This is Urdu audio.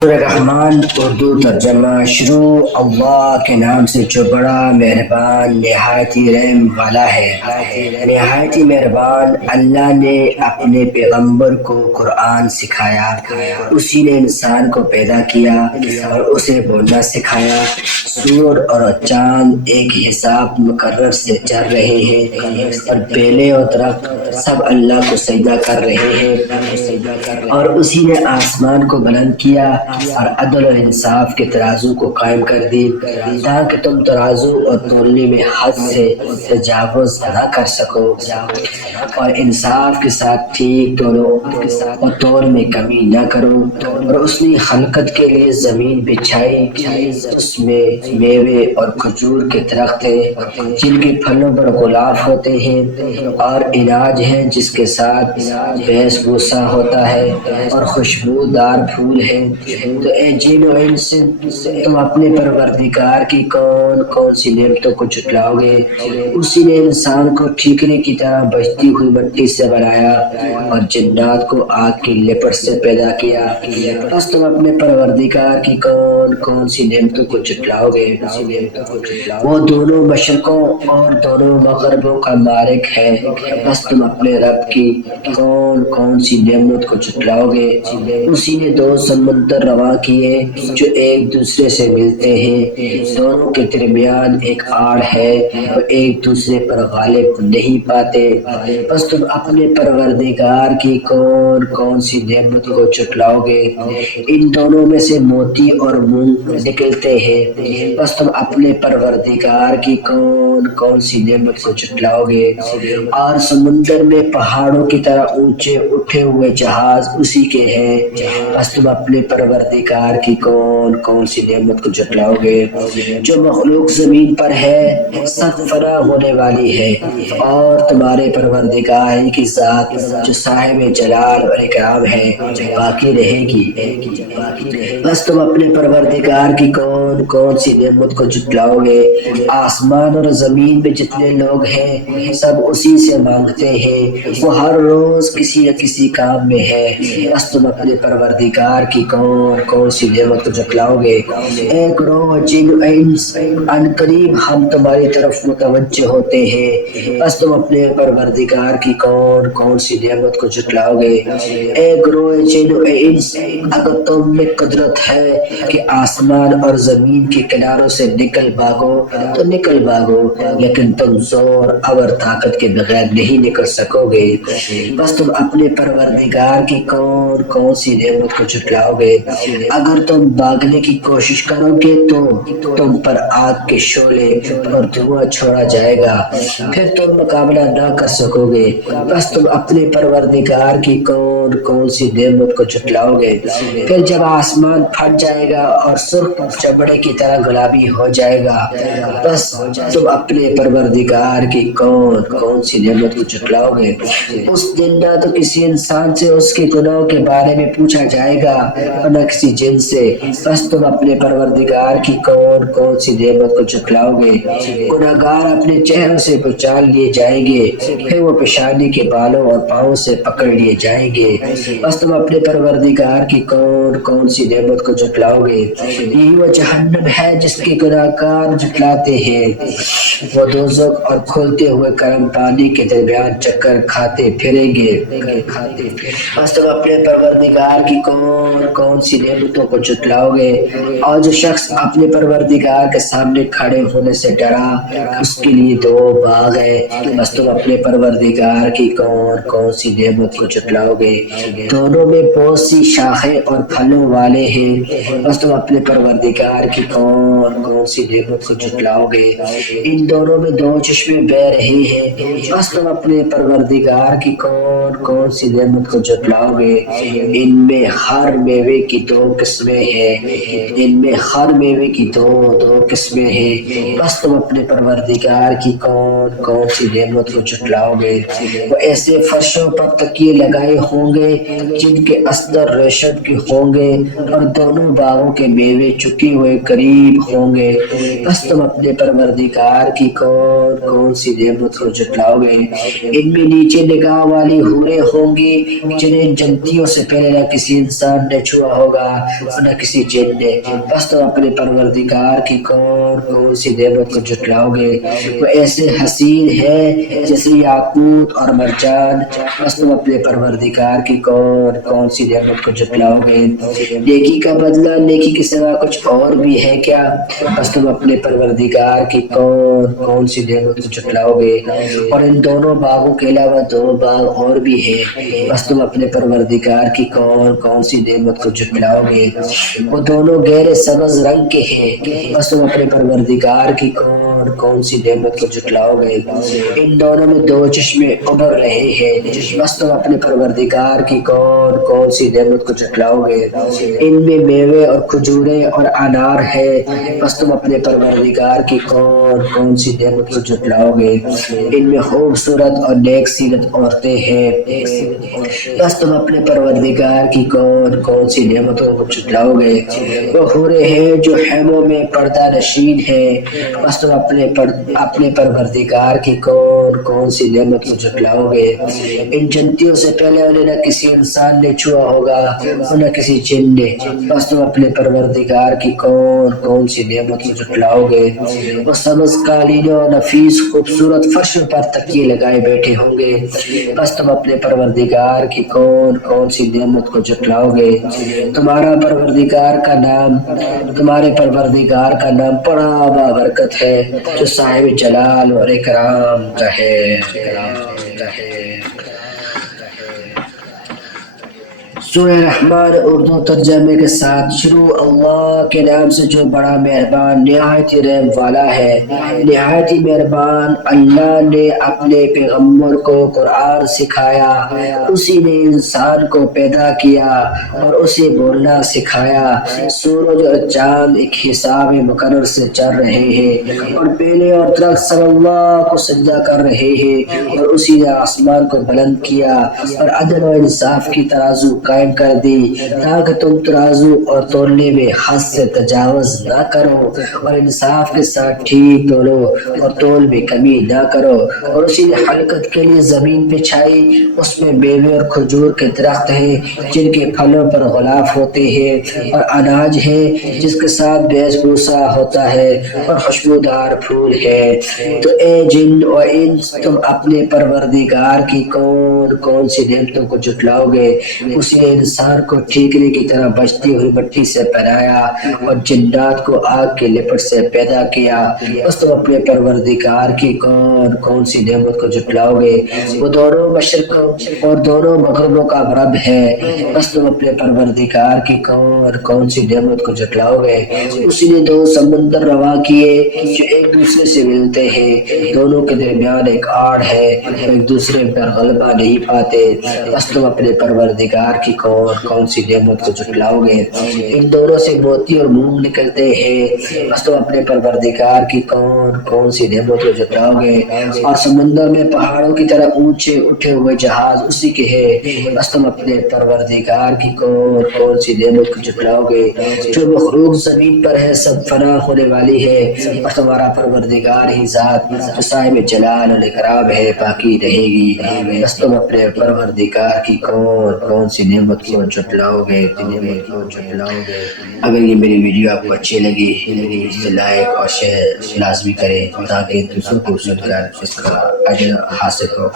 رحمان اردو ترجمہ شروع اللہ کے نام سے جو بڑا مہربان نہایت ہی رحم والا ہے۔ نہایت ہی مہربان اللہ نے اپنے پیغمبر کو قرآن سکھایا، اسی نے انسان کو پیدا کیا اور اسے بولنا سکھایا۔ سورج اور چاند ایک حساب مقرر سے چل رہے ہیں اور بیلیں اور درخت سب اللہ کو سجدہ کر رہے ہیں، اور اسی نے آسمان کو بلند کیا اور عدل اور انصاف کے ترازو کو قائم کر دی تاکہ تم ترازو اور تولنے میں حد سے تجاوز نہ کر سکو، اور انصاف کے ساتھ ٹھیک تولو اور تول میں کمی نہ کرو۔ اور اس نے خلقت کے لیے زمین بچھائی، اس میں میوے اور کھجور کے درخت ہیں جن کے پھلوں پر غلاف ہوتے ہیں، اور اناج ہیں جس کے ساتھ بیس بوسا ہوتا ہے، اور خوشبودار پھول ہیں۔ تو اے جن و انس، تم اپنے پروردگار کی کون کون سی نعمتوں کو جھٹلاؤ گے؟ اسی نے انسان کو ٹھیکرے کی طرح بجتی ہوئی مٹی سے بنایا اور جنات کو آگ کی لپٹ سے پیدا کیا۔ بس تم اپنے پروردگار کی کون کون سی نعمتوں کو جھٹلاؤ گے؟ وہ دونوں مشرقوں اور دونوں مغربوں کا مالک ہے، بس تم اپنے رب کی کون کون سی نعمت کو جھٹلاؤ گے؟ اسی نے دو سمندر رواں کیے جو ایک دوسرے سے ملتے ہیں، دونوں کے درمیان ایک آڑ ہے اور ایک دوسرے پر غالب نہیں پاتے۔ بس تم اپنے پروردگار کی کون کون سی نعمت کو جھٹلاؤ گے؟ ان دونوں میں سے موتی اور مونگ نکلتے ہیں، بس تم اپنے پروردگار کی کون کون سی نعمت کو جھٹلاؤ گے؟ اور سمندر میں پہاڑوں کی طرح اونچے اٹھے ہوئے جہاز اسی کے ہیں، بس تم اپنے پروردگار کی کون کون سی نعمت کو جھٹلاؤ گے؟ جو مخلوق زمین پر ہے سب فنا ہونے والی ہے، اور تمہارے پروردگار کی ذات جو صاحب جلال اور اکرام ہے باقی رہے گی۔ بس تم اپنے پروردگار کی کون کون سی نعمت کو جھٹلاؤ گے؟ آسمان اور زمین میں جتنے لوگ ہیں سب اسی سے مانگتے ہیں، وہ ہر روز کسی نہ کسی کام میں ہے، بس تم اپنے پروردگار کی کون کون سی نعمت کو جھٹلاؤ گے؟ ایک روح جن و انس، ان قریب ہم تمہاری طرف متوجہ ہوتے ہیں، بس تم اپنے پروردگار کی کون کون سی نعمت کو جھٹلاؤ گے؟ ایک روح جن و انس، اگر تم میں قدرت ہے کہ آسمان اور زمین کے کناروں سے نکل بھاگو تو نکل بھاگو، لیکن تم زور اور طاقت کے بغیر نہیں نکل سکو گے۔ بس تم اپنے پروردگار کی کون کون سی نعمت کو جھٹلاؤ گے؟ اگر تم بھاگنے کی کوشش کرو گے تو تم پر آگ کے شعلے اور دھواں چھوڑا جائے گا، پھر تم مقابلہ نہ کر سکو گے۔ بس تم اپنے پروردگار کی کون کون سی نعمت کو جھٹلاؤ گے؟ پھر جب آسمان پھٹ جائے گا اور سرخ چمڑے کی طرح گلابی ہو جائے گا، بس تم اپنے پروردگار کی کون کون سی نعمت کو جھٹلاؤ گے؟ اس دن نہ تو کسی انسان سے اس کے گناہوں کے بارے میں پوچھا جائے گا اور نہ کسی جن سے، بس تم اپنے پروردگار کی کون کون سی نعمت کو جھٹلاؤ گے؟ گناہگار اپنے چہروں سے پہچان لیے جائیں گے، پھر وہ پیشانی کے بالوں اور پاؤں سے پکڑ لیے جائیں گے، بس تم اپنے پروردگار کی کون کون سی نعمت کو جھٹلاؤ گے؟ یہی وہ جہنم ہے جس کے گناہگار جھٹلاتے ہیں، وہ دوزخ اور کھولتے ہوئے گرم پانی کے درمیان چکر کھاتے پھریں گے۔ بس تم اپنے پروردگار کی کون کون سی نعمتوں کو جھٹلاؤ گے؟ اور جو شخص اپنے پروردگار کے سامنے کھڑے ہونے سے ڈرا اس کے لیے دو باغ ہیں، بس تم اپنے پروردگار کی کون کون سی نعمت کو جھٹلاؤ گے؟ دونوں میں بہت سی شاخیں اور پھلوں والے ہیں، بس تم اپنے پروردگار کی کون کون سی نعمت کو جھٹلاؤ گے؟ ان دونوں میں دو چشمے بہ رہے ہیں، بس تم اپنے پروردگار کی کون کون سی نعمت کو جھٹلاؤ گے؟ ان میں ہر میوے کی دو قسمیں ہیں، ان میں ہر میوے کی دو قسمیں ہیں، بس تم اپنے پروردگار کی کون کون سی نعمت کو جھٹلاؤ گے؟ وہ ایسے فرشوں پر تکیے لگائے ہوں گے جن کے استر ریشم کے ہوں گے، اور دونوں باغوں کے میوے چکے ہوئے قریب ہوں گے، بس تم اپنے پروردگار کی کون کون سی نعمت کو جھٹلاؤ گے؟ ان میں نیچے نگاہ والی حوریں ہوں گی جنہیں جنتیوں سے پہلے نہ کسی انسان نے چھوا ہو ہوگا اور نہ کسی جن نے، بس تم اپنے پروردگار کی کون سی نعمت کو جھٹلاؤ گے؟ وہ ایسے حسین ہے جیسے یاقوت اور مرجان، بس تم اپنے پروردگار کی کون سی نعمت کو جھٹلاؤ گے؟ نیکی کا بدلہ نیکی کے سوا کچھ اور بھی ہے کیا؟ بس تم اپنے پروردگار کی کون سی نعمت کو جھٹلاؤ گے؟ اور ان دونوں باغوں کے علاوہ دو باغ اور بھی ہیں، بس تم اپنے پروردگار کی کون سی نعمت کو جھٹلاؤ گے؟ وہ دونوں گہرے سبز رنگ کے ہیں، بس تم اپنے پروردگار کی کون سی نعمت کو جھٹلاؤ گے؟ ان دونوں میں دو چشمے ابھر رہے ہیں، بس تم اپنے پروردگار کی کون سی نعمت کو جھٹلاؤ گے؟ ان میں میوے اور کھجوریں اور انار ہے، بس تم اپنے پروردگار کی کون سی نعمت کو جھٹلاؤ گے؟ ان میں خوبصورت اور نیک سیرت عورتیں ہیں، بس تم اپنے پروردگار کی کون سی نعمتوں کو جھٹلاؤ گے؟ وہ حوریں ہیں جو خیموں میں پردہ نشین ہیں، بس تم اپنے پروردگار کی کون سی نعمت کو جھٹلاؤ گے؟ ان جنتیوں سے پہلے انہیں نہ کسی انسان نے چھوا ہوگا اور نہ کسی جن نے، بس تم اپنے پروردگار کی کون سی نعمت کو جھٹلاؤ گے؟ وہ سبز قالینوں اور نفیس خوبصورت فرش پر تکیے لگائے بیٹھے ہوں گے، بس تم اپنے پروردگار کی کون سی نعمت کو جھٹلاؤ گے؟ تمہارے پروردگار کا نام بڑا بابرکت ہے، جو صاحب جلال اور اکرام کا ہے۔ سورہ رحمان اردو ترجمے کے ساتھ شروع۔ اللہ کے نام سے جو بڑا مہربان نہایت ہی رحم والا ہے۔ نہایت ہی مہربان اللہ نے اپنے پیغمبر کو قرآن سکھایا، اسی نے انسان کو پیدا کیا اور اسے بولنا سکھایا۔ سورج اور چاند ایک حساب مقرر سے چل رہے ہیں اور بیلیں اور درخت سب اللہ کو سجدہ کر رہے ہیں، اور اسی نے آسمان کو بلند کیا اور عدل و انصاف کی ترازو قائم کر دی، تاکہ تم ترازو اور تولنے میں حد سے تجاوز نہ کرو اور انصاف کے ساتھ ٹھیک تولو اور تول میں کمی نہ کرو۔ اور اسی نے خلقت کے لیے زمین بچھائی، اس میں میوے اور کھجور کے درخت ہیں جن کے پھلوں پر غلاف ہوتے ہیں، اور اناج ہے جس کے ساتھ بیج بوسا ہوتا ہے، اور خوشبودار پھول ہے۔ تو اے جن و انس، تم اپنے پروردگار کی کون سی نعمتوں کو جھٹلاؤ گے؟ اس نے انسان کو ٹھیکرے کی طرح بچتی ہوئی مٹی سے بنایا اور جنات کو آگ کے لپٹ سے پیدا کیا، بس تم اپنے پروردگار کی کون سی نعمت کو جھٹلاؤ گے؟ وہ دونوں مشرق اور دونوں مغربوں کا رب ہے، بس تم اپنے پروردگار کی کون سی نعمت کو جھٹلاؤ گے؟ اسی نے دو سمندر روا کیے جو ایک دوسرے سے ملتے ہیں، دونوں کے درمیان ایک آڑ ہے، ایک دوسرے پر غلبہ نہیں پاتے، بس تم اپنے پروردگار کی کون سی نعمت کو جھٹلاؤ گے؟ ان دونوں سے موتی اور مونگ نکلتے ہیں، بس تم اپنے پروردگار کی کون سی نعمت کو جھٹلاؤ گے؟ اور سمندر میں پہاڑوں کی طرح اونچے اٹھے ہوئے جہاز اسی کے ہیں، بس تم اپنے پروردگار کی کون سی نعمت کو جھٹلاؤ گے؟ جو مخلوق زمین پر ہے سب فنا ہونے والی ہے، اور تمہارا پروردگار ہی ذات جو صاحب جلال اور اکرام ہے باقی رہے گی، بس تم اپنے پروردگار کی کون سی نعمت کو جھٹلاؤ گے؟ اگر یہ میری ویڈیو آپ کو اچھی لگی تو لائک اور شیئر لازمی کریں تاکہ دوسروں کو سن کر اس کا اجر حاصل ہو۔